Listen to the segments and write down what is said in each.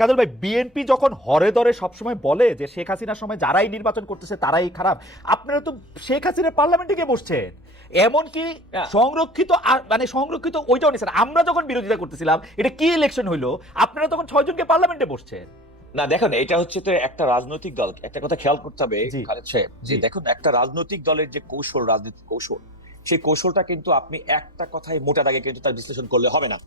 কাজল ভাই বিএনপি যখন হরে দরে সবসময় বলে যে শেখ হাসিনার সময় যারাই নির্বাচন করতেছে তারাই খারাপ আপনারা তো শেখ হাসিনার পার্লামেন্টে গিয়ে বসছেন। এমনকি সংরক্ষিত মানে সংরক্ষিত ওইটাও নিছেন। আমরা যখন বিরোধিতা করতেছিলাম এটা কি ইলেকশন হইল? আপনারা তখন ছয়জনকে পার্লামেন্টে বসছেন। না দেখুন এটা হচ্ছে তো একটা রাজনৈতিক দল। একটা কথা খেয়াল করতে হবে খালেদ সাহেব যে দেখুন একটা রাজনৈতিক দলের যে কৌশল রাজনৈতিক কৌশল সেই কৌশলটা কিন্তু আপনি একটা কথায় মোটা দাগে কিন্তু তার বিশ্লেষণ করলে হবে না।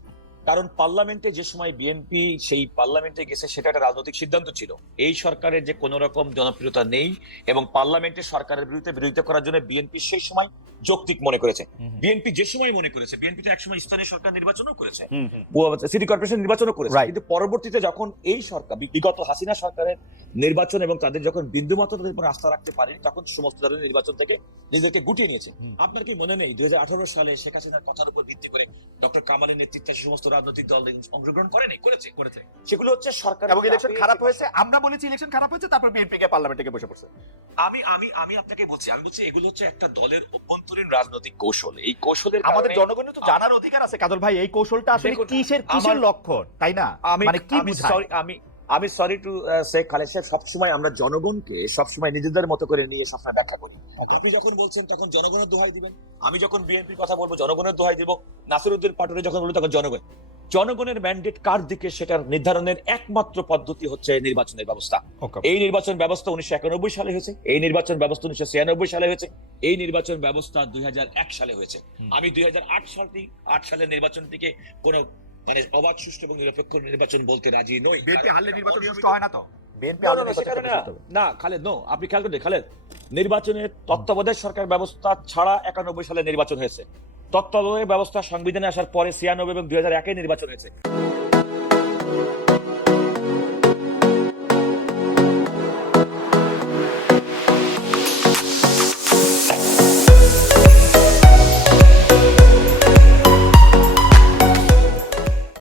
কারণ পার্লামেন্টে যে সময় বিএনপি সেই পার্লামেন্টে গেছে সেটা একটা রাজনৈতিক সিদ্ধান্ত ছিল। এই সরকারের যে কোনো রকম জনপ্রিয়তা নেই এবং পার্লামেন্টে সরকারের বিরুদ্ধে বিরোধিতা করার জন্য বিএনপি সেই সময় যৌক্তিক মনে করেছে। বিএনপি যে সময় মনে করেছে বিএনপি তো একসময় স্থানীয় সরকার নির্বাচনও করেছে। সিটি কর্পোরেশন নির্বাচনও করেছে। কিন্তু পরবর্তীতে যখন এই সরকার বিগত হাসিনা সরকারের নির্বাচন এবং তাদের যখন বিন্দুমাত্র তাদের উপর আস্থা রাখতে পারেনি তখন সমস্ত ধরনের নির্বাচন থেকে নিজেদেরকে গুটিয়ে নিয়েছে। আপনার কি মনে নেই? দুই হাজার আঠারো সালে শেখ হাসিনার কথার উপর ভিত্তি করে ডক্টর কামালের নেতৃত্বে সমস্ত রাজনৈতিক দল অংশগ্রহণ করেনি করেছে করেছে। সেগুলো হচ্ছে সরকার এবং ইলেকশন খারাপ হয়েছে আমরা বলেছি ইলেকশন খারাপ হয়েছে তারপর বিএনপি কে পার্লামেন্টে বসে পড়ছে। আমি আমি আমি আপনাকে বলছি আমি বলছি এগুলো হচ্ছে একটা দলের অভ্যন্তরীণ রাজনৈতিক কৌশল। এই কৌশলের আমাদের কারণে জনগণের তো জানার অধিকার আছে। কাজল ভাই এই কৌশলটা আসলে কিসের কিসের লক্ষণ তাই না? মানে কি বুঝায়? আমি আমি সরি টু সে খালেদ সাহেব সবসময় আমরা জনগণকে সবসময় নিজেদের মতো করে নিয়ে সবসময় ব্যাখ্যা করি। আপনি যখন বলছেন তখন জনগণের দোহাই দিবেন। আমি যখন বিএনপির কথা বলব জনগণের দোহাই দিব। নাসিরুদ্দিন পাটোয়ারি যখন বলব তখন জনগণ। জনগণের ম্যান্ডেট কার দিকে সেটার নির্ধারণের একমাত্র পদ্ধতি হচ্ছে নির্বাচনের ব্যবস্থা। এই নির্বাচন ব্যবস্থা উনিশশো একানব্বই সালে হয়েছে এই নির্বাচন ব্যবস্থা উনিশশো ছিয়ানব্বই সালে হয়েছে এই নির্বাচন ব্যবস্থা দুই সালে হয়েছে। আমি দুই সাল থেকে আট সালের নির্বাচনটিকে কোন মানে অবাধ সুষ্ঠু এবং নিরপেক্ষ নির্বাচন বলতে রাজি নই। হয় না তো? বিএনপি না, না, না, সেখানে না। না খালেদ নো আপনি খেয়াল করতে খালেদ। নির্বাচনের তত্ত্বাবধায়ক সরকার ব্যবস্থা ছাড়া একানব্বই সালে নির্বাচন হয়েছে। তত্ত্বাবধায়ক ব্যবস্থা সংবিধানে আসার পরে ছিয়ানব্বই এবং দুই হাজার একে নির্বাচন হয়েছে।